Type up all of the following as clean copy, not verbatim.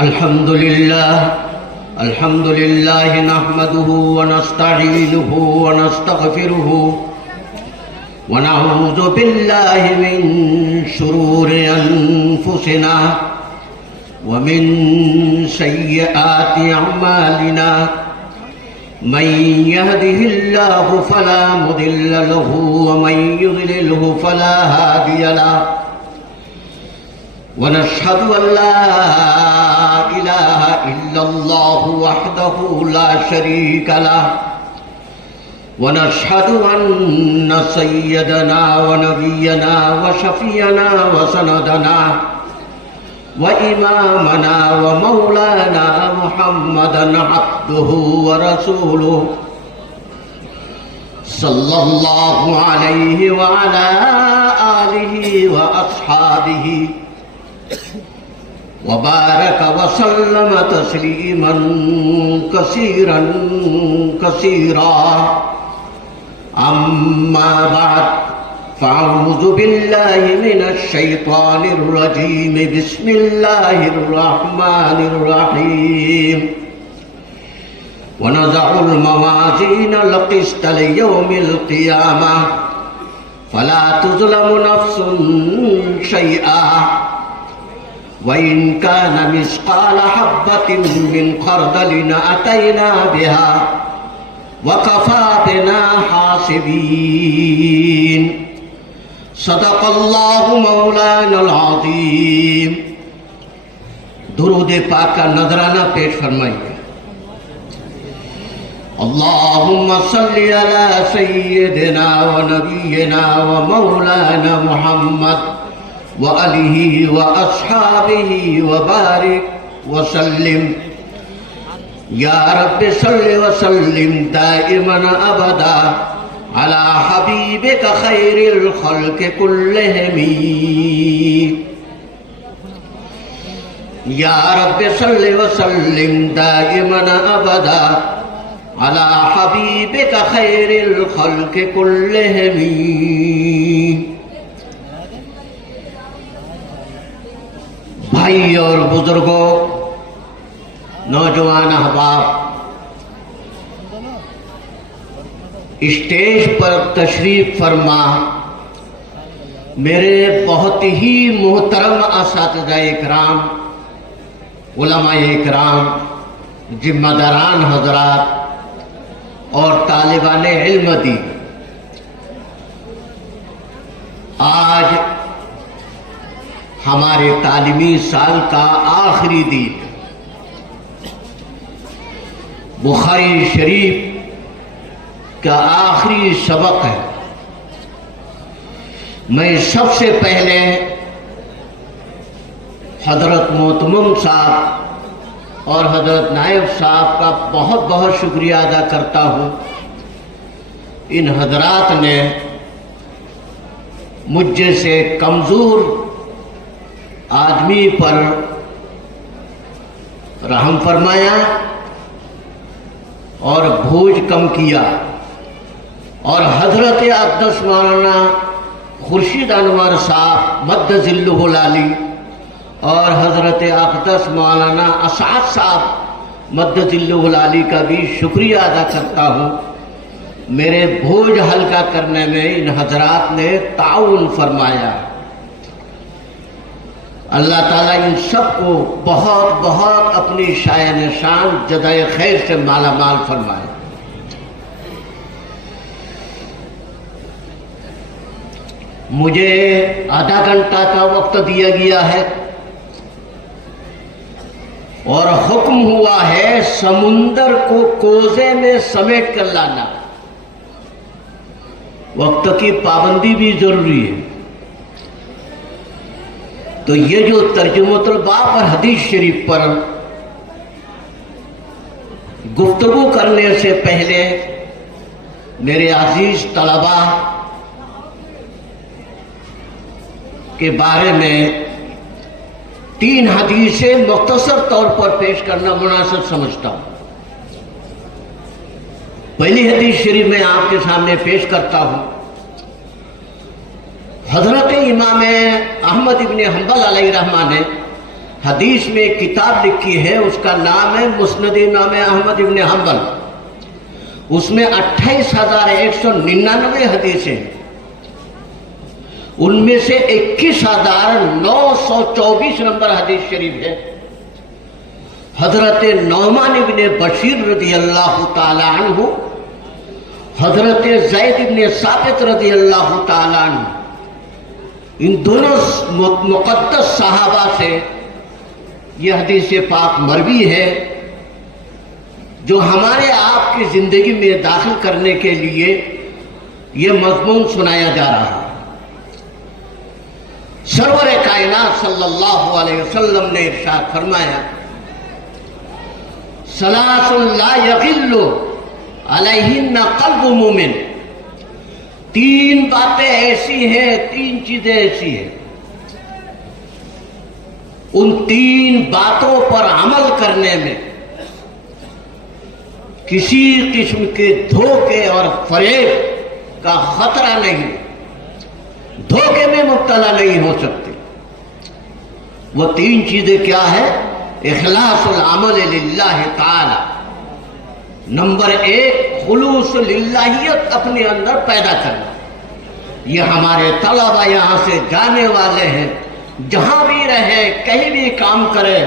الحمد لله نحمده ونستعينه ونستغفره ونعوذ بالله من شرور أنفسنا ومن سيئات أعمالنا من يهده الله فلا مضل له ومن يضلله فلا هادي له ونشهد أن لا إله إلا الله وحده لا شريك له ونشهد أن سيدنا ونبينا وشفيعنا وسندنا وإمامنا ومولانا محمدا عبده ورسوله صلى الله عليه وعلى آله وأصحابه وبارك وسلم تسليما كثيرا كثيرا أما بعد فأعوذ بالله من الشيطان الرجيم بسم الله الرحمن الرحيم ونضع الموازين القسط ليوم القيامة فلا تظلم نفس شيئا وإن كان مثقال حبة من خردل أتينا بها وكفى بنا حاسبين صدق الله مولانا العظيم. درود پاک کا نذرانہ پیش فرمائیے. اللهم صل على سيدنا ونبينا ومولانا محمد وآله وأصحابه وبارك وسلم. يا رب صل وسلم دائما أبدا على حبيبك خير الخلق كلهم. يا رب صل وسلم دائما أبدا على حبيبك خير الخلق كلهم. بھائی اور بزرگوں، نوجوان احباب، اسٹیج پر تشریف فرما میرے بہت ہی محترم اساتذہ اکرام، علماء اکرام، ذمہ داران حضرات اور طالبان علم دین، آج ہمارے تعلیمی سال کا آخری دن، بخاری شریف کا آخری سبق ہے. میں سب سے پہلے حضرت محتمم صاحب اور حضرت نائب صاحب کا بہت بہت شکریہ ادا کرتا ہوں. ان حضرات نے مجھ جیسے کمزور آدمی پر رحم فرمایا اور بوجھ کم کیا، اور حضرت اقدس مولانا خورشید انور صاحب مد ظلہ العالی اور حضرت اقدس مولانا اسعد صاحب مد ظلہ العالی کا بھی شکریہ ادا کرتا ہوں. میرے بوجھ ہلکا کرنے میں ان حضرات نے تعاون فرمایا. اللہ تعالیٰ ان سب کو بہت بہت اپنی شایان شان جزائے خیر سے مالا مال فرمائے. مجھے آدھا گھنٹہ کا وقت دیا گیا ہے اور حکم ہوا ہے سمندر کو کوزے میں سمیٹ کر لانا. وقت کی پابندی بھی ضروری ہے. تو یہ جو ترجمۃ الباب اور حدیث شریف پر گفتگو کرنے سے پہلے میرے عزیز طلباء کے بارے میں 3 حدیثیں مختصر طور پر پیش کرنا مناسب سمجھتا ہوں. پہلی حدیث شریف میں آپ کے سامنے پیش کرتا ہوں. حضرت امام احمد ابن حنبل علیہ رحمہ نے حدیث میں ایک کتاب لکھی ہے، اس کا نام ہے مسند امام احمد ابن حنبل۔ اس میں 28,199 حدیثیں، ان میں سے 21,924 نمبر حدیث شریف ہے۔ حضرت نعمان ابن بشیر رضی اللہ تعالی عنہ، حضرت زید ابن ثابت رضی اللہ تعالی عنہ، ان دونوں مقدس صحابہ سے یہ حدیث پاک مروی ہے، جو ہمارے آپ کی زندگی میں داخل کرنے کے لیے یہ مضمون سنایا جا رہا ہے۔ سرور کائنات صلی اللہ علیہ وسلم نے ارشاد فرمایا، ثلاث لا یغل علیہن قلب مومن، تین باتیں ایسی ہیں، تین چیزیں ایسی ہیں، ان تین باتوں پر عمل کرنے میں کسی قسم کے دھوکے اور فریب کا خطرہ نہیں، دھوکے میں مبتلا نہیں ہو سکتے۔ وہ تین چیزیں کیا ہے؟ اخلاص العمل للہ تعالی، نمبر 1 خلوص للہیت اپنے اندر پیدا کرنا۔ یہ ہمارے طلبہ یہاں سے جانے والے ہیں، جہاں بھی رہے، کہیں بھی کام کرے،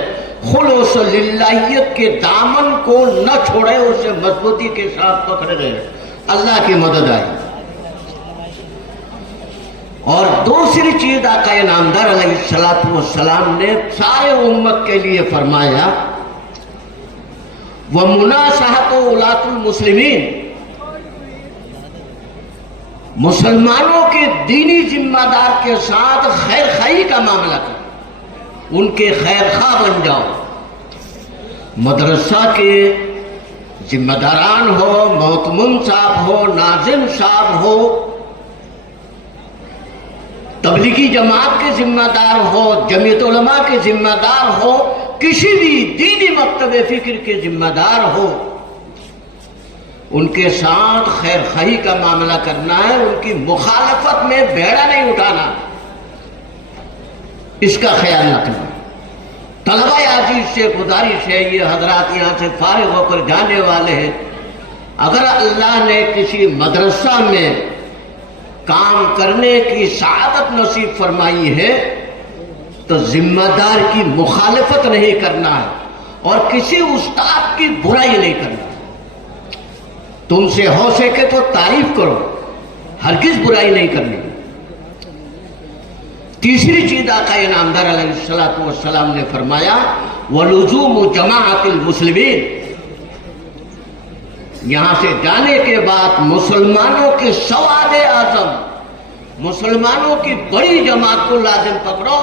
خلوص للہیت کے دامن کو نہ چھوڑے، اسے مضبوطی کے ساتھ پکڑے رہے، اللہ کی مدد آئی۔ اور دوسری چیز آقا نامدار علیہ السلام نے سارے امت کے لیے فرمایا، وَمُنَاصَحَةُ وُلَاةُ الْمُسْلِمِينَ، مسلمانوں کے دینی ذمہ دار کے ساتھ خیر خواہی کا معاملہ کرو، ان کے خیر خواہ بن جاؤ۔ مدرسہ کے ذمہ داران ہو، محتمم صاحب ہو، ناظم صاحب ہو، تبلیغی جماعت کے ذمہ دار ہو، جمعیت علماء کے ذمہ دار ہو، کسی بھی دینی مکتب فکر کے ذمہ دار ہو، ان کے ساتھ خیر خواہی کا معاملہ کرنا ہے، ان کی مخالفت میں بیڑا نہیں اٹھانا، اس کا خیال رکھنا۔ طلبہ عزیز سے گزارش ہے، یہ حضرات یہاں سے فارغ ہو کر جانے والے ہیں، اگر اللہ نے کسی مدرسہ میں کام کرنے کی سعادت نصیب فرمائی ہے تو ذمہ دار کی مخالفت نہیں کرنا ہے، اور کسی استاد کی برائی نہیں کرنا۔ تم سے ہو سکے تو تعریف کرو، ہرگز برائی نہیں کرنی۔ تیسری چیز آقا نامدار علیہ السلام نے فرمایا، وَلُزُومُ جَمَاعَةِ الْمُسْلِمِينَ، یہاں سے جانے کے بعد مسلمانوں کے سواد اعظم، مسلمانوں کی بڑی جماعت کو لازم پکڑو،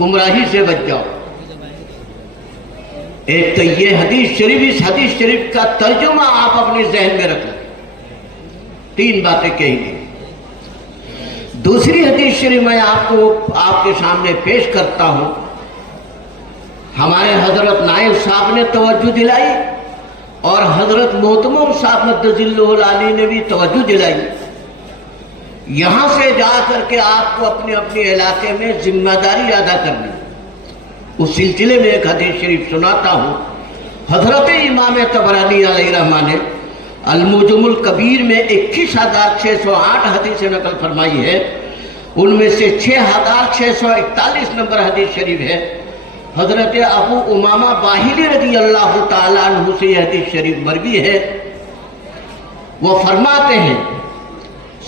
گمراہی سے بچ جاؤ۔ ایک تو یہ حدیث شریف، اس حدیث شریف کا ترجمہ آپ اپنے ذہن میں رکھ لیں، تین باتیں کہی گئی۔ دوسری حدیث شریف میں آپ کے سامنے پیش کرتا ہوں، ہمارے حضرت نائب صاحب نے توجہ دلائی اور حضرت محتمم صاحب مدظلہ العالی نے بھی توجہ دلائی۔ یہاں سے جا کر کے آپ کو اپنے اپنے علاقے میں ذمہ داری ادا کرنی۔ اس سلسلے میں ایک حدیث شریف سناتا ہوں، حضرت امام طبرانی علیہ رحمہ نے المعجم الکبیر میں 21,608 حدیثیں نقل فرمائی ہے، ان میں سے 6,641 نمبر حدیث شریف ہے۔ حضرت ابو امامہ باہلی رضی اللہ تعالیٰ عنہ سے یہ حدیث شریف مروی ہے، وہ فرماتے ہیں،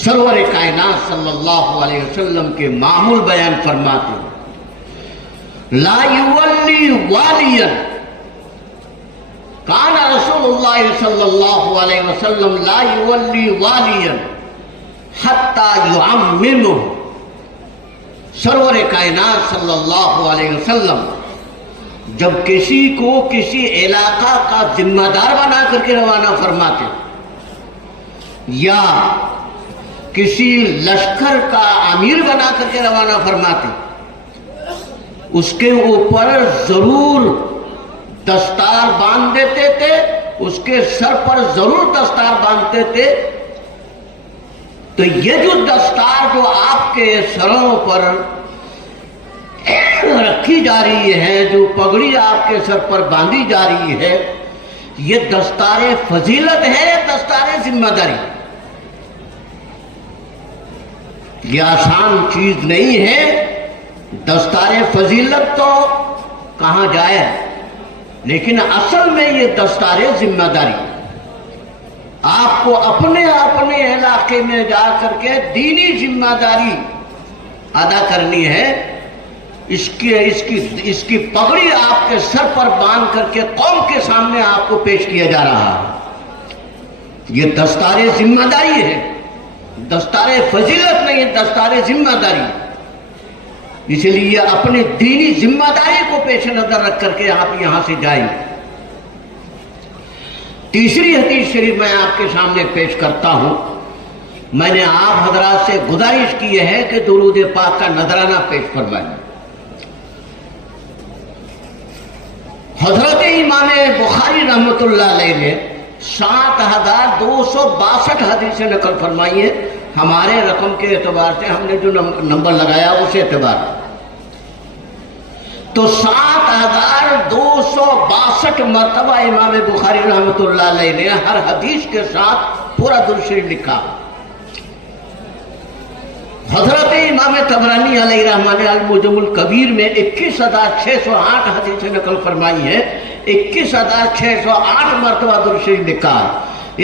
سرور کائنات صلی اللہ علیہ وسلم کے معمول بیان فرماتے ہیں، لا یولی والیا، کان رسول اللہ صلی اللہ علیہ وسلم لا یولی والیا حتی یعممہ، سرور کائنات صلی اللہ علیہ وسلم جب کسی کو کسی علاقہ کا ذمہ دار بنا کر کے روانہ فرماتے یا کسی لشکر کا امیر بنا کر کے روانہ فرماتے، اس کے اوپر ضرور دستار باندھ دیتے تھے، اس کے سر پر ضرور دستار باندھتے تھے۔ تو یہ جو دستار جو آپ کے سروں پر رکھی جا رہی ہے، جو پگڑی آپ کے سر پر باندھی جا رہی ہے، یہ دستار فضیلت ہے، دستار ذمہ داری۔ یہ آسان چیز نہیں ہے، دستار فضیلت تو کہاں جائے، لیکن اصل میں یہ دستار ذمہ داری آپ کو اپنے علاقے میں جا کر کے دینی ذمہ داری ادا کرنی ہے۔ اس کی پگڑی آپ کے سر پر باندھ کر کے قوم کے سامنے آپ کو پیش کیا جا رہا ہے۔ یہ دستار ذمہ داری ہے، دستار فضیلت نہیں، دستار ذمہ داری۔ اس لیے اپنی دینی ذمہ داری کو پیش نظر رکھ کر کے آپ یہاں سے جائیں۔ تیسری حدیث شریف میں آپ کے سامنے پیش کرتا ہوں۔ میں نے آپ حضرات سے گزارش کی ہے کہ درود پاک کا نذرانہ پیش فرمائیں۔ حضرت امام بخاری رحمۃ اللہ علیہ نے 7262 حدیثیں نقل فرمائی ہیں۔ ہمارے رقم کے اعتبار سے ہم نے جو نمبر لگایا اس اعتبار تو 7262 مرتبہ امام بخاری رحمۃ اللہ علیہ نے ہر حدیث کے ساتھ پورا درود شریف لکھا۔ حضرت امام طبرانی علیہ رحمہ نے المعجم الکبیر میں 21608 حدیثیں نقل فرمائی ہیں، 21608 مرتبہ درود شریف لکھا۔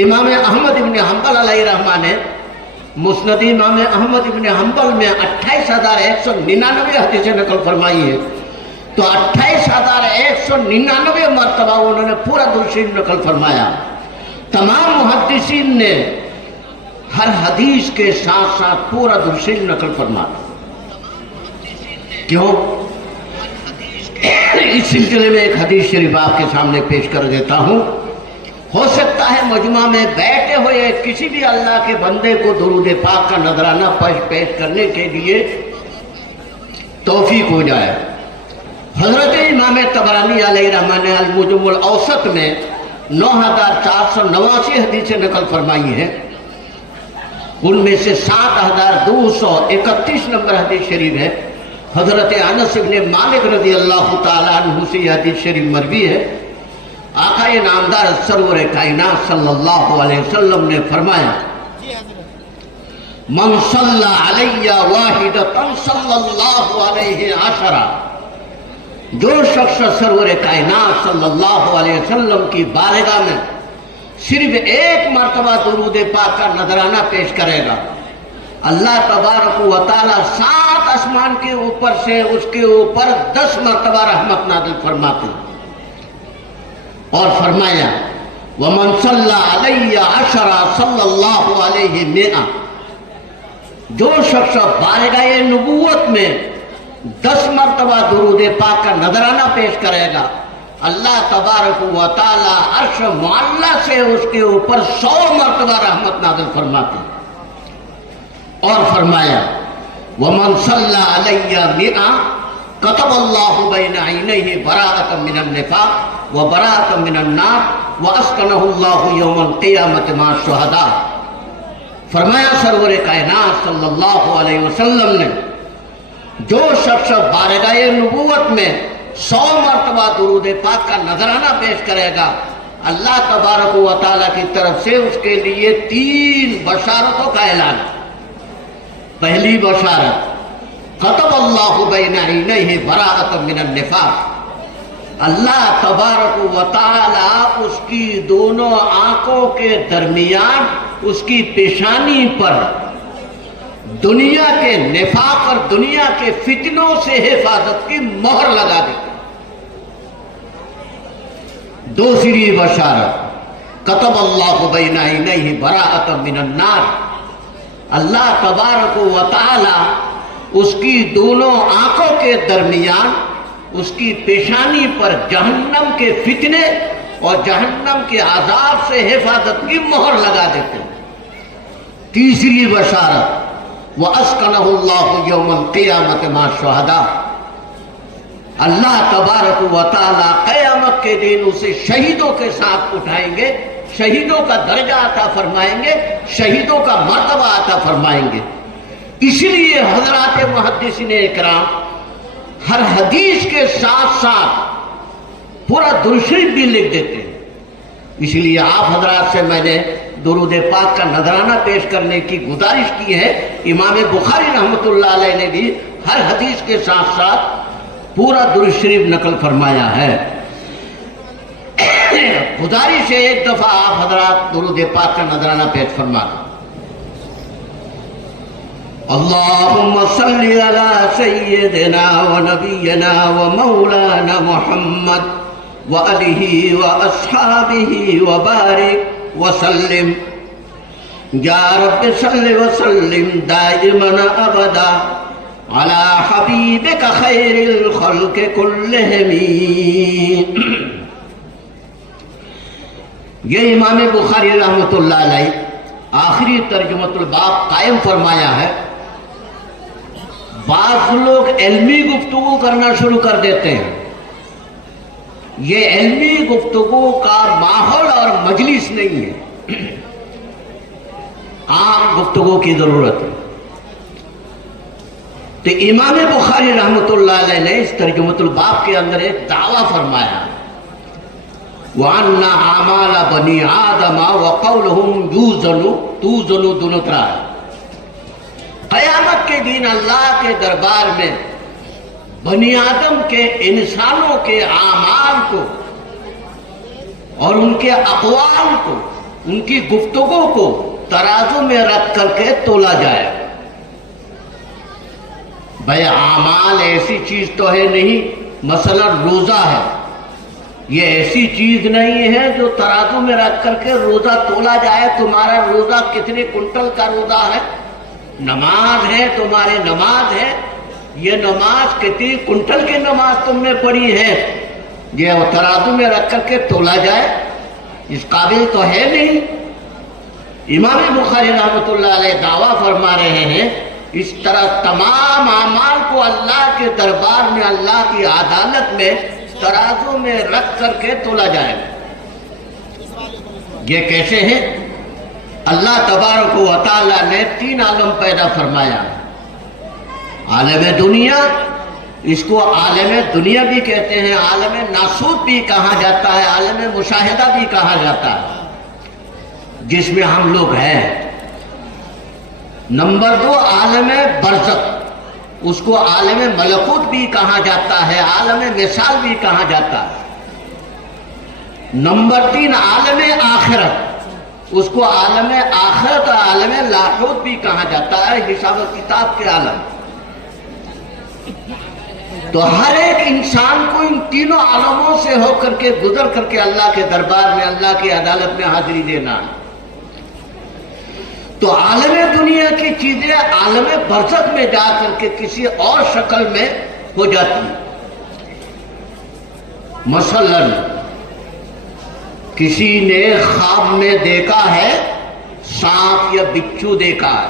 امام احمد ابن حنبل علیہ رحمہ نے مسند امام احمد ابن حنبل میں 28199 حدیثیں نقل فرمائی ہیں، تو 28199 مرتبہ انہوں نے پورا درود شریف نقل فرمایا۔ تمام محدثین نے ہر حدیث کے ساتھ ساتھ پورا درود شریف نقل فرمایا۔ کیوں؟ اس سلسلے میں ایک حدیث شریف آپ کے سامنے پیش کر دیتا ہوں۔ ہو سکتا ہے مجمع میں بیٹھے ہوئے کسی بھی اللہ کے بندے کو درود پاک کا نذرانہ پیش کرنے کے لیے توفیق ہو جائے۔ حضرت امام طبرانی علیہ رحمہ نے المعجم الاوسط میں 9489 حدیثیں نقل فرمائی ہیں، ان میں سے 7231 نمبر حدیث شریف ہے۔ حضرت انس بن مالک رضی اللہ تعالیٰ عنہ سے یہ حدیث شریف مروی ہے۔ آقا نامدار سرور کائنات صلی اللہ علیہ وسلم نے فرمایا، من صلی علی واحدۃ صلی اللہ علیہ عشرہ، جو شخص سرور کائنات صلی اللہ علیہ وسلم کی بارگاہ میں صرف ایک مرتبہ درود پاک کا نذرانہ پیش کرے گا، اللہ تبارک و تعالی 7 آسمان کے اوپر سے اس کے اوپر 10 مرتبہ رحمت نازل فرماتے ہیں۔ اور فرمایا وَمَنْ صَلَّى عَلَيَّ عَشَرًا صَلَّى اللَّهُ عَلَيْهِ مِئَةً، جو شخص بارگاہ نبوت میں 10 مرتبہ درود پاک کا نذرانہ پیش کرے گا، اللہ تبارک و تعالی عرش معلی سے اس کے اوپر 100 مرتبہ رحمت نازل فرماتے ہیں۔ اور فرمایا وَمَنْ صَلَّى عَلَيَّ مِئَةً كتب اللہ بین عینیہ براءۃ من النفاق وبراءۃ من النار واسکنہ اللہ یوم القیامۃ مع الشہداء۔ فرمایا سرور کائنات صلی اللہ علیہ وسلم نے جو شخص بارگاہ نبوت میں 100 مرتبہ درود پاک کا نذرانہ پیش کرے گا، اللہ تبارک و تعالیٰ کی طرف سے اس کے لیے 3 بشارتوں کا اعلان۔ پہلی بشارت، کتب اللہ بین عینیہ براءۃ من النفاق، اللہ تبارک و تعالی اس کی دونوں آنکھوں کے درمیان اس کی پیشانی پر دنیا کے نفاق اور دنیا کے فتنوں سے حفاظت کی مہر لگا دے۔ دوسری بشارت، کتب اللہ بین عینیہ براءۃ من النار، اللہ تبارک و تعالی اس کی دونوں آنکھوں کے درمیان اس کی پیشانی پر جہنم کے فتنے اور جہنم کے عذاب سے حفاظت کی مہر لگا دیتے ہیں۔ تیسری بشارت، وَأَسْكَنَهُ اللَّهُ يَوْمَ الْقِيَامَةِ مَعَ الشُّهَدَاءِ، اللہ تبارک و تعالی قیامت کے دن اسے شہیدوں کے ساتھ اٹھائیں گے، شہیدوں کا درجہ عطا فرمائیں گے، شہیدوں کا مرتبہ عطا فرمائیں گے۔ اس لیے حضرات محدثین اکرام ہر حدیث کے ساتھ ساتھ پورا درود شریف بھی لکھ دیتے ہیں. اس لیے آپ حضرات سے میں نے درود پاک کا نذرانہ پیش کرنے کی گزارش کی ہے. امام بخاری رحمۃ اللہ علیہ نے بھی ہر حدیث کے ساتھ ساتھ پورا درود شریف نقل فرمایا ہے. گزارش ہے ایک دفعہ آپ حضرات درود پاک کا نذرانہ پیش فرما دیں. اللہم صلی علی سیدنا و نبینا و مولانا محمد وآلہ و اصحابہ و بارک وسلم. یا رب صلی وسلم دائما ابدا علی حبیبک خیر الخلق کلہم. یہ امام بخاری رحمۃ اللہ علیہ آخری ترجمۃ الباب قائم فرمایا ہے. بعض لوگ علمی گفتگو کرنا شروع کر دیتے ہیں. یہ علمی گفتگو کا ماحول اور مجلس نہیں ہے، عام گفتگو کی ضرورت ہے. تو امام بخاری رحمۃ اللہ علیہ نے اس ترجمۃ الباب کے اندر ایک دعویٰ فرمایا، وَأَنَّ أَعْمَالَ بَنِي آدَمَ وَقَوْلُهُمْ تُوزَنُ دُنُتْرَا. قیامت کے دن اللہ کے دربار میں بنی آدم کے انسانوں کے اعمال کو اور ان کے اقوال کو، ان کی گفتگو کو ترازو میں رکھ کر کے تولا جائے. بھائی اعمال ایسی چیز تو ہے نہیں، مثلا روزہ ہے، یہ ایسی چیز نہیں ہے جو ترازو میں رکھ کر کے روزہ تولا جائے. تمہارا روزہ کتنے کنٹل کا روزہ ہے؟ نماز ہے تمہاری نماز ہے، یہ نماز کتنی کنٹل کی نماز تم نے پڑھی ہے، یہ ترازو میں رکھ کر کے تولا جائے؟ اس قابل تو ہے نہیں. امام بخاری رحمۃ اللہ علیہ دعویٰ فرما رہے ہیں اس طرح تمام اعمال کو اللہ کے دربار میں، اللہ کی عدالت میں ترازو میں رکھ کر کے تولا جائے. یہ کیسے ہے؟ اللہ تبارک و تعالیٰ نے 3 عالم پیدا فرمایا. عالم دنیا، اس کو عالم دنیا بھی کہتے ہیں، عالم ناسوت بھی کہا جاتا ہے، عالم مشاہدہ بھی کہا جاتا ہے، جس میں ہم لوگ ہیں. نمبر 2 عالم برزخ، اس کو عالم ملکوت بھی کہا جاتا ہے، عالم مثال بھی کہا جاتا ہے. نمبر 3 عالم آخرت، اس کو عالم آخرت اور عالم لاہوت بھی کہا جاتا ہے، حساب و کتاب کے عالم. تو ہر ایک انسان کو ان تینوں عالموں سے ہو کر کے گزر کر کے اللہ کے دربار میں، اللہ کی عدالت میں حاضری دینا. تو عالم دنیا کی چیزیں عالم برزخ میں جا کر کے کسی اور شکل میں ہو جاتی ہیں. مثلا کسی نے خواب میں دیکھا ہے سانپ یا بچھو دیکھا ہے،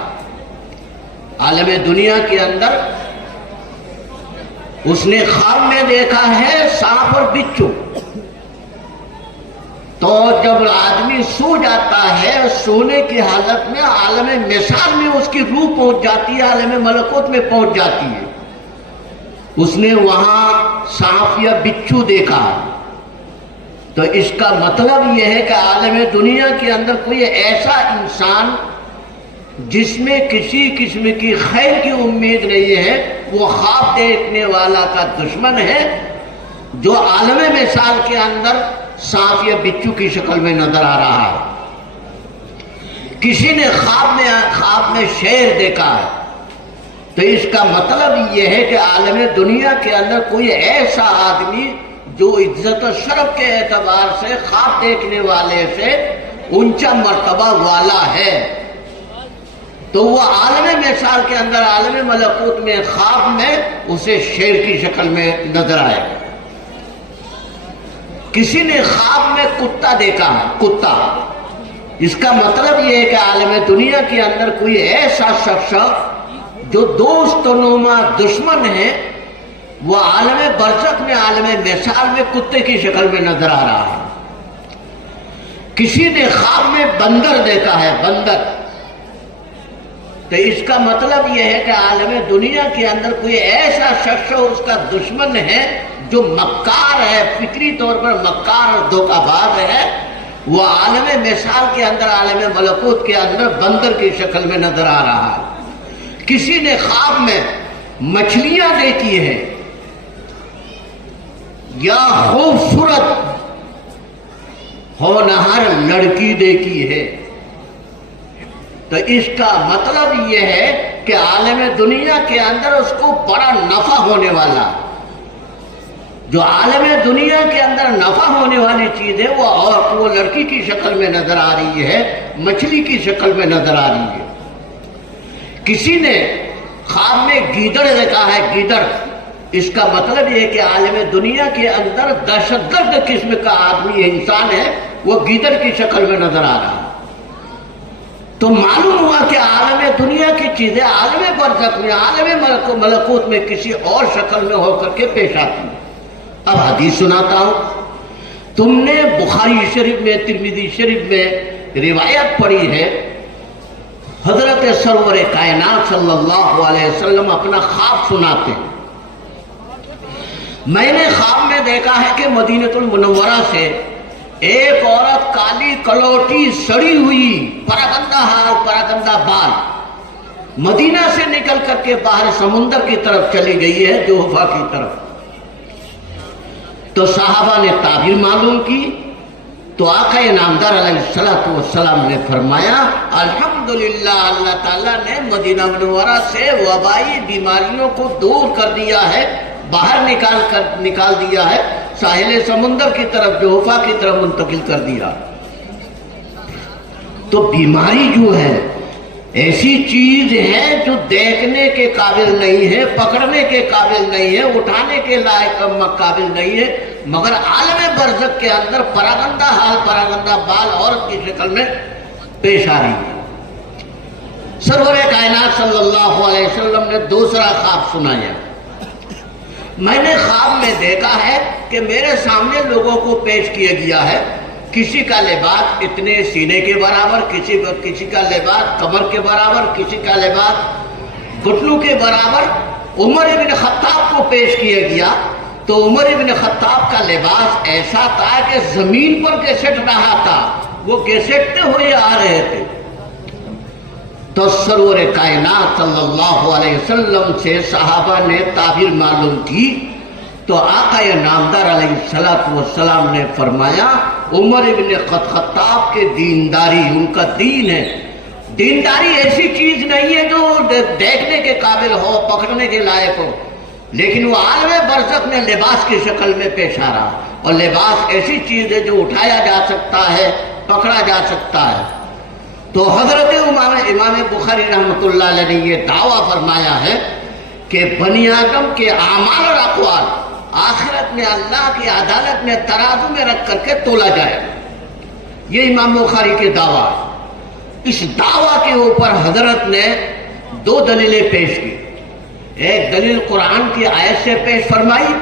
عالم دنیا کے اندر اس نے خواب میں دیکھا ہے سانپ اور بچھو. تو جب آدمی سو جاتا ہے، سونے کی حالت میں عالم مثال میں اس کی روح پہنچ جاتی ہے، عالم ملکوت میں پہنچ جاتی ہے. اس نے وہاں سانپ یا بچھو دیکھا. تو اس کا مطلب یہ ہے کہ عالم دنیا کے اندر کوئی ایسا انسان جس میں کسی قسم کی خیر کی امید نہیں ہے، وہ خواب دیکھنے والا کا دشمن ہے، جو عالم مثال کے اندر سانپ یا بچھو کی شکل میں نظر آ رہا ہے. کسی نے خواب میں شیر دیکھا ہے، تو اس کا مطلب یہ ہے کہ عالم دنیا کے اندر کوئی ایسا آدمی جو عزت و شرف کے اعتبار سے خواب دیکھنے والے سے اونچا مرتبہ والا ہے، تو وہ عالم مثال کے اندر، عالم ملکوت میں، خواب میں اسے شیر کی شکل میں نظر آئے. کسی نے خواب میں کتا دیکھا ہے، کتا، اس کا مطلب یہ ہے کہ عالم دنیا کے اندر کوئی ایسا شخص جو دوست نما دشمن ہے، وہ عالم برزخ میں، عالم مثال میں کتے کی شکل میں نظر آ رہا ہے. کسی نے خواب میں بندر دیکھا ہے، بندر، تو اس کا مطلب یہ ہے کہ عالم دنیا کے اندر کوئی ایسا شخص ہو، اس کا دشمن ہے جو مکار ہے، فکری طور پر مکار اور دھوکہ باز ہے، وہ عالم مثال کے اندر، عالم ملکوت کے اندر بندر کی شکل میں نظر آ رہا ہے۔ کسی نے خواب میں مچھلیاں دیکھی ہیں یا خوبصورت ہونہار لڑکی دیکھی ہے، تو اس کا مطلب یہ ہے کہ عالم دنیا کے اندر اس کو بڑا نفع ہونے والا، جو عالم دنیا کے اندر نفع ہونے والی چیز ہے وہ عورت، وہ لڑکی کی شکل میں نظر آ رہی ہے، مچھلی کی شکل میں نظر آ رہی ہے۔ کسی نے خواب میں گیدڑ دیکھا ہے، گیدڑ، اس کا مطلب یہ ہے کہ عالم دنیا کے اندر دہشت گرد قسم کا آدمی انسان ہے، وہ گیدڑ کی شکل میں نظر آ رہا ہے۔ تو معلوم ہوا کہ عالم دنیا کی چیزیں عالم برزخ میں، عالم ملکوت میں کسی اور شکل میں ہو کر کے پیش آتی ہیں۔ اب حدیث سناتا ہوں۔ تم نے بخاری شریف میں، ترمذی شریف میں روایت پڑھی ہے، حضرت سرور کائنات صلی اللہ علیہ وسلم اپنا خواب سناتے ہیں۔ میں نے خواب میں دیکھا ہے کہ مدینہ المنورہ سے ایک عورت کالی کلوٹی سڑی ہوئی، پراگندہ حال، پراگندہ بال، مدینہ سے نکل کر کے باہر سمندر کی طرف چلی گئی ہے، جوہفا کی طرف۔ تو صحابہ نے تعبیر معلوم کی، تو آقا نامدار علیہ السلام نے فرمایا الحمدللہ، اللہ تعالیٰ نے مدینہ منورہ سے وبائی بیماریوں کو دور کر دیا ہے، باہر نکال دیا ہے، ساحل سمندر کی طرف، جوہفا کی طرف منتقل کر دیا۔ تو بیماری جو ہے ایسی چیز ہے جو دیکھنے کے قابل نہیں ہے، پکڑنے کے قابل نہیں ہے، اٹھانے کے لائق قابل نہیں ہے، مگر عالم برزخ کے اندر پراگندہ حال، پراگندہ بال عورت کی شکل میں پیش آ رہی ہے۔ سرور کائنات صلی اللہ علیہ وسلم نے دوسرا خواب سنایا۔ میں نے خواب میں دیکھا ہے کہ میرے سامنے لوگوں کو پیش کیا گیا ہے، کسی کا لباس اتنے سینے کے برابر، کسی کا لباس کمر کے برابر، کسی کا لباس گھٹنوں کے برابر۔ عمر ابن خطاب کو پیش کیا گیا تو عمر ابن خطاب کا لباس ایسا تھا کہ زمین پر گھسٹ رہا تھا، وہ گھسٹتے ہوئے آ رہے تھے۔ تو سرور کائنات صلی اللہ علیہ وسلم سے صحابہ نے تعبیر معلوم کی، تو آقا نامدار علیہ السلام نے فرمایا عمر ابن خطاب کے دینداری، ان کا دین ہے، دینداری ایسی چیز نہیں ہے جو دیکھنے کے قابل ہو، پکڑنے کے لائق ہو، لیکن وہ عالم برزخ میں لباس کی شکل میں پیش آ رہا، اور لباس ایسی چیز ہے جو اٹھایا جا سکتا ہے، پکڑا جا سکتا ہے۔ تو حضرت امام بخاری رحمۃ اللہ علیہ نے یہ دعویٰ فرمایا ہے کہ بنی آدم کے اعمال اور اقوال آخرت میں اللہ کی عدالت میں ترازو میں رکھ کر کے تولا جائے، یہ امام بخاری کے دعویٰ۔ اس دعویٰ کے اوپر حضرت نے دو دلیلیں پیش کی، ایک دلیل قرآن کی آیت سے پیش فرمائی،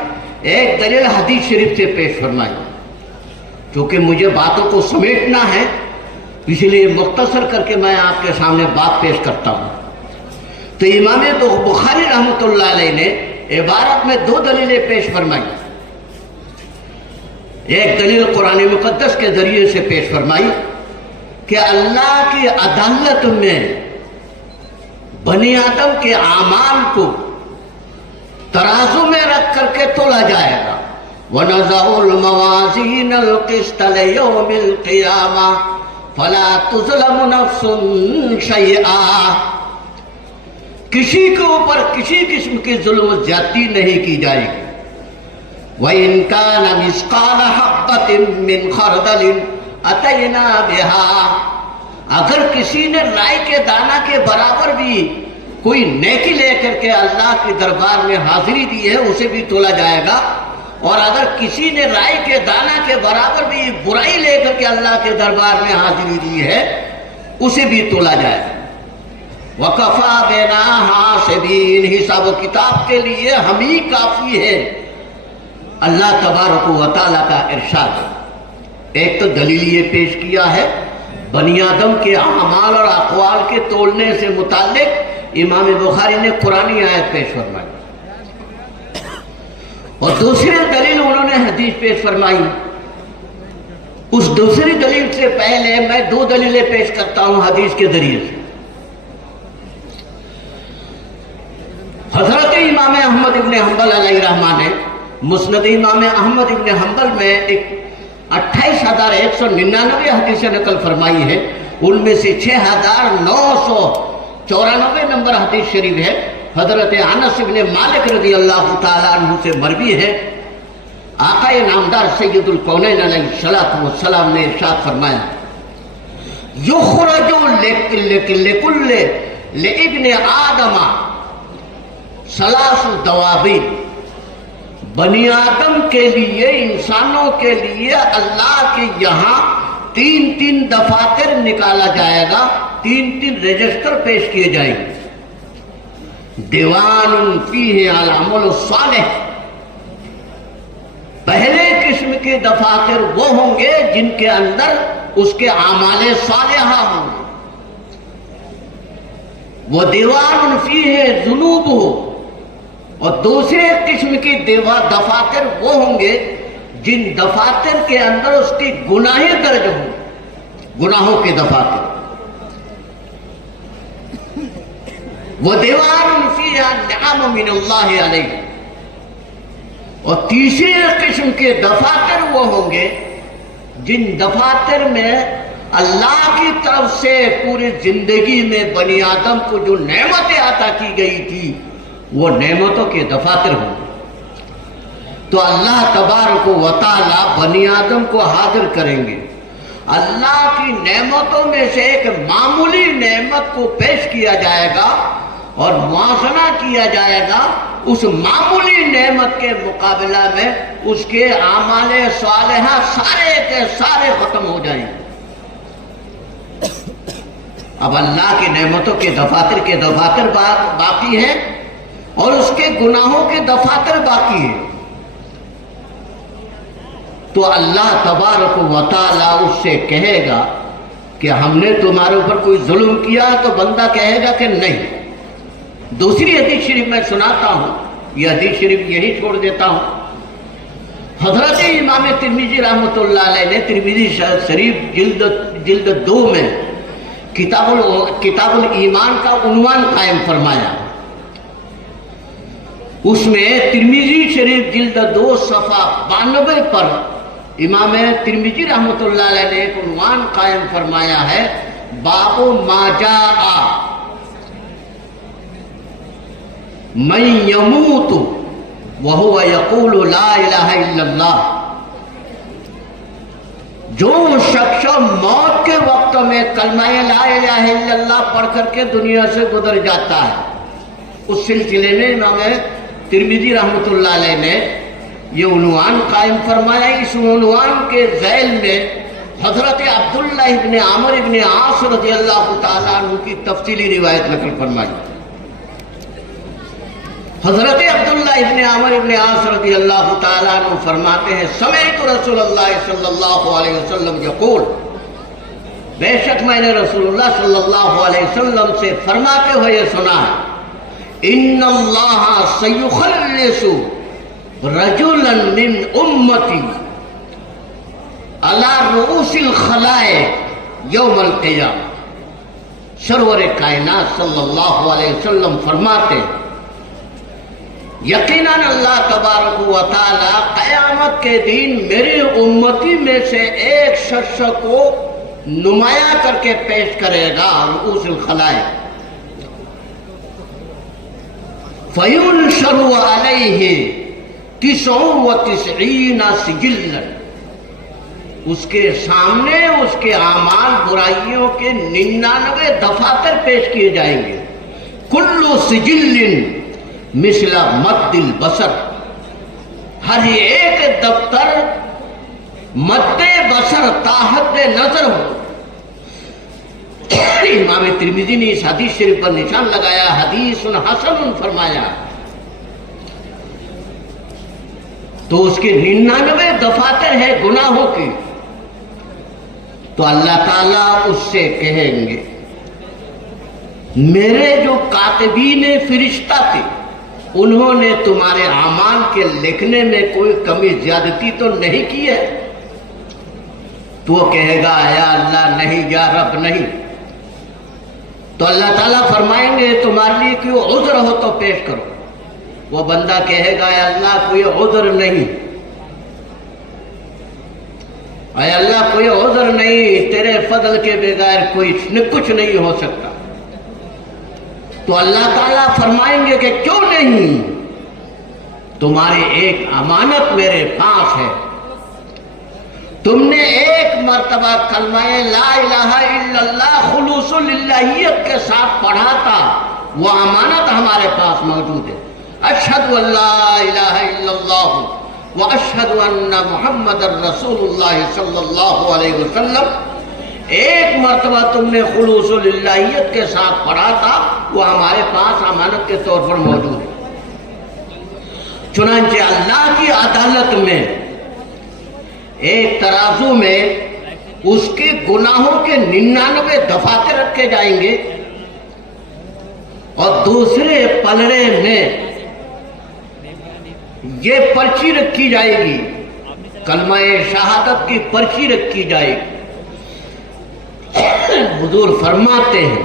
ایک دلیل حدیث شریف سے پیش فرمائی۔ چونکہ مجھے باتوں کو سمیٹنا ہے، اس لیے مختصر کر کے میں آپ کے سامنے بات پیش کرتا ہوں۔ تو امام بخاری رحمۃ اللہ علیہ نے عبارت میں دو دلیلیں پیش فرمائی، ایک دلیل قرآن مقدس کے ذریعے سے پیش فرمائی کہ اللہ کی عدالت میں بنی آدم کے اعمال کو ترازو میں رکھ کر کے تولا جائے گا۔ وَنَزَعُ الْمَوَازِينَ الْقِسْطَ لِيَوْمِ الْقِيَامَةِ فَلَا تُظْلَمُ نَفْسٌ شَيْئًا، کسی کے اوپر کسی قسم کی ظلم و زیادتی نہیں کی جائے گی۔ وَإِن كَانَ مِثْقَالَ حَبَّةٍ مِّنْ خَرْدَلٍ أَتَيْنَا بِهَا، اگر کسی نے رائی کے دانہ کے برابر بھی کوئی نیکی لے کر کے اللہ کے دربار میں حاضری دی ہے، اسے بھی تولا جائے گا، اور اگر کسی نے رائی کے دانہ کے برابر بھی برائی لے کر کے اللہ کے دربار میں حاضری دی ہے، اسے بھی تولا جائے گا۔ وَكَفَى بِنَا حَاسِبِينَ، حساب و کتاب کے لیے ہم ہی کافی ہے۔ اللہ تبارک و تعالیٰ کا ارشاد ہے۔ ایک تو دلیل یہ پیش کیا ہے، بنی آدم کے اعمال اور اقوال کے تولنے سے متعلق امام بخاری نے قرآنی آیت پیش فرمائی، اور دوسری دلیل انہوں نے حدیث پیش فرمائی۔ اس دوسری دلیل سے پہلے میں دو دلیلیں پیش کرتا ہوں حدیث کے ذریعے سے۔ حضرت امام احمد ابن حنبل علیہ رحمہ نے مسند امام احمد ابن حنبل میں ایک 28,199 حدیثیں نقل فرمائی ہے، ان میں سے 6,994 نمبر حدیث شریف ہے، حضرت انس ابن مالک رضی اللہ تعالیٰ عنہ سے مروی ہے۔ آقا نامدار سید الکونین علیہ السلام نے ارشاد فرمایا، یخرج لابن آدم ثلاث دوابین، بنی آدم کے لیے، انسانوں کے لیے اللہ کے یہاں 3 دفاتر نکالا جائے گا، 3 رجسٹر پیش کیے جائیں گے۔ دیوان فیہ العمل الصالح، پہلے قسم کے دفاتر وہ ہوں گے جن کے اندر اس کے اعمال صالحہ ہوں گے، وہ دیوان فیہ ذنوب ہو، اور دوسرے قسم کی دفاتر وہ ہوں گے جن دفاتر کے اندر اس کی گناہیں درج ہوں، گناہوں کے دفاتر، وہ دیوان فیہا نعم من اللہ علیہ، اور تیسری قسم کے دفاتر وہ ہوں گے جن دفاتر میں اللہ کی طرف سے پوری زندگی میں بنی آدم کو جو نعمتیں عطا کی گئی تھی وہ نعمتوں کے دفاتر ہوں گے۔ تو اللہ تبارک و تعالی بنی آدم کو حاضر کریں گے، اللہ کی نعمتوں میں سے ایک معمولی نعمت کو پیش کیا جائے گا اور موازنہ کیا جائے گا، اس معمولی نعمت کے مقابلہ میں اس کے اعمال صالحہ سارے کے سارے ختم ہو جائیں گے۔ اب اللہ کی نعمتوں کے دفاتر باقی ہیں اور اس کے گناہوں کے دفاتر باقی ہیں، تو اللہ تبارک و تعالی اس سے کہے گا کہ ہم نے تمہارے اوپر کوئی ظلم کیا، تو بندہ کہے گا کہ نہیں۔ دوسری حدیث شریف میں سناتا ہوں، یہ حدیث شریف یہی چھوڑ دیتا ہوں۔ حضرت امام ترمذی رحمۃ اللہ علیہ نے ترمذی شریف جلد 2 میں کتاب الایمان کا عنوان قائم فرمایا۔ اس میں ترمذی شریف جلد 2 صفحہ 92 پر امام ترمذی رحمۃ اللہ علیہ نے ایک عنوان قائم فرمایا ہے، باب ما جاء من یموت وہو یقول لا الہ الا اللہ، جو شخص موت کے وقت میں کلمہ لا الہ الا اللہ پڑھ کر کے دنیا سے گزر جاتا ہے۔ اس سلسلے میں امام ترمذی رحمۃ اللہ علیہ نے یہ عنوان قائم فرمایا۔ اس عنوان کے ذیل میں حضرت عبداللہ ابن عامر ابن عاص رضی اللہ تعالیٰ عنہ کی تفصیلی روایت نقل فرمائی۔ حضرت عبداللہ ابن عامر ابن عاص رضی اللہ تعالیٰ عنہ فرماتے ہیں، سمعت رسول اللہ صلی اللہ علیہ وسلم یقول، بے شک میں نے رسول اللہ صلی اللہ علیہ وسلم سے فرماتے ہوئے سنا ہے، ان اللہ سیخلص رجلا من امتی علی رؤوس الخلائق یوم القیامہ۔ سرور کائنات صلی اللہ علیہ وسلم فرماتے ہیں، یقیناً اللہ تبارک و تعالی قیامت کے دن میری امتی میں سے ایک شخص کو نمایاں کر کے پیش کرے گا رؤوس الخلائق، فَيُنْشَرُ عَلَيْهِ 99 سجلا، اس کے سامنے اس کے اعمال برائیوں کے 99 دفاتر پیش کیے جائیں گے، کل سجل مثل مد البصر، ہر ایک دفتر مد بصر تا حد نظر ہو۔ امام ترمذی نے اس حدیث شریف پر نشان لگایا، حدیث حسن فرمایا، تو اس کے 99 دفاتر ہے گناہوں کی، تو اللہ تعالیٰ اس سے کہیں گے میرے جو کاتبین فرشتہ تھے انہوں نے تمہارے اعمال کے لکھنے میں کوئی کمی زیادتی تو نہیں کی ہے؟ تو وہ کہے گا یا اللہ نہیں، یا رب نہیں۔ تو اللہ تعالیٰ فرمائیں گے تمہارے لیے کوئی عذر ہو تو پیش کرو۔ وہ بندہ کہے گا یا اللہ کوئی عذر نہیں، اے اللہ کوئی عذر نہیں، تیرے فضل کے بغیر کچھ نہیں ہو سکتا۔ تو اللہ تعالیٰ فرمائیں گے کہ کیوں نہیں؟ تمہاری ایک امانت میرے پاس ہے، تم نے ایک مرتبہ کلمہ لا الہ الا اللہ خلوص للہیت کے ساتھ پڑھا تھا، وہ امانت ہمارے پاس موجود ہے۔ اشہد ان لا الہ الا اللہ واشہد ان محمد رسول اللہ صلی اللہ علیہ وسلم، ایک مرتبہ تم نے خلوص للہیت کے ساتھ پڑھا تھا، وہ ہمارے پاس امانت کے طور پر موجود ہے۔ چنانچہ اللہ کی عدالت میں ایک ترازو میں اس کے گناہوں کے 99 دفاتر رکھے جائیں گے، اور دوسرے پلڑے میں یہ پرچی رکھی جائے گی، کلمہ شہادت کی پرچی رکھی جائے گی۔ حضور فرماتے ہیں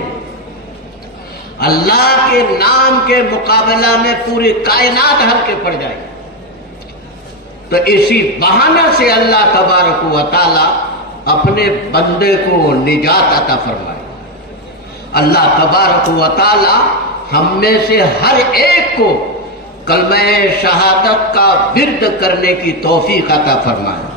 اللہ کے نام کے مقابلہ میں پوری کائنات ہلکے پڑ جائے گی۔ تو اسی بہانہ سے اللہ تبارک و تعالی اپنے بندے کو نجات عطا فرمائے۔ اللہ تبارک و تعالی ہم میں سے ہر ایک کو کلمہ شہادت کا ورد کرنے کی توفیق عطا فرمائے۔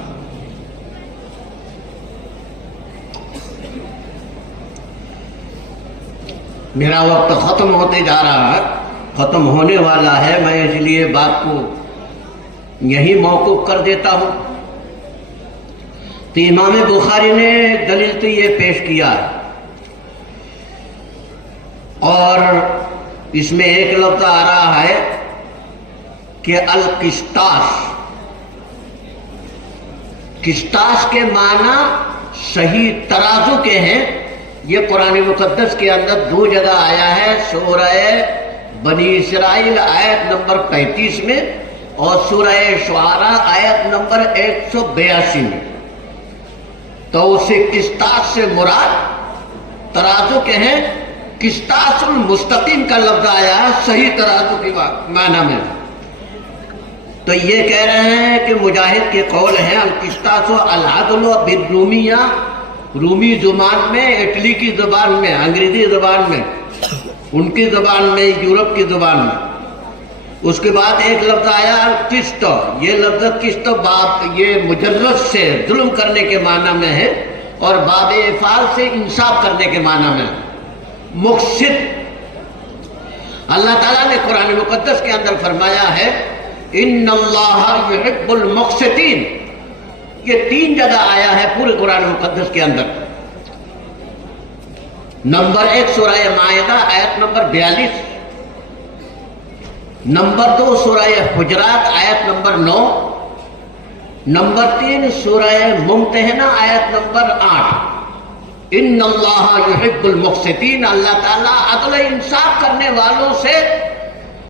میرا وقت ختم ہوتے جا رہا ہے، ختم ہونے والا ہے، میں اس لیے بات کو یہی موقوف کر دیتا ہوں۔ تو امام بخاری نے دلیل تو یہ پیش کیا ہے، اور اس میں ایک لفظ آ رہا ہے کہ القسطاس، قسطاس کے معنی صحیح ترازو کے ہیں۔ یہ قرآن مقدس کے اندر 2 جگہ آیا ہے، سورہ بنی اسرائیل آیت نمبر 35 میں اور سورہ شعراء آیت نمبر 182 میں۔ تو اسے قسطاس سے مراد ترازو کے ہیں، قسطاس المستقیم کا لفظ آیا ہے صحیح ترازو کے معنی میں۔ تو یہ کہہ رہے ہیں کہ مجاہد کے قول ہیں القسطاس العدل بالرومیہ، رومی زبان میں، اٹلی کی زبان میں، انگریزی زبان میں، ان کی زبان میں، یورپ کی زبان میں۔ اس کے بعد ایک لفظ آیا قسط، یہ لفظ قسط باب یہ مجرد سے ظلم کرنے کے معنی میں ہے، اور باب افعال سے انصاف کرنے کے معنی میں ہے۔ مقسط، اللہ تعالیٰ نے قرآن مقدس کے اندر فرمایا ہے ان اللہ یحب المقسطین، یہ 3 جگہ آیا ہے پورے قرآن مقدس کے اندر۔ نمبر 1 سورہ مائدہ آیت نمبر 42، نمبر 2 سورہ حجرات آیت نمبر 9، نمبر 3 سورہ ممتحنہ آیت نمبر 8۔ ان اللہ یحب المقسطین، اللہ تعالیٰ عدل انصاف کرنے والوں سے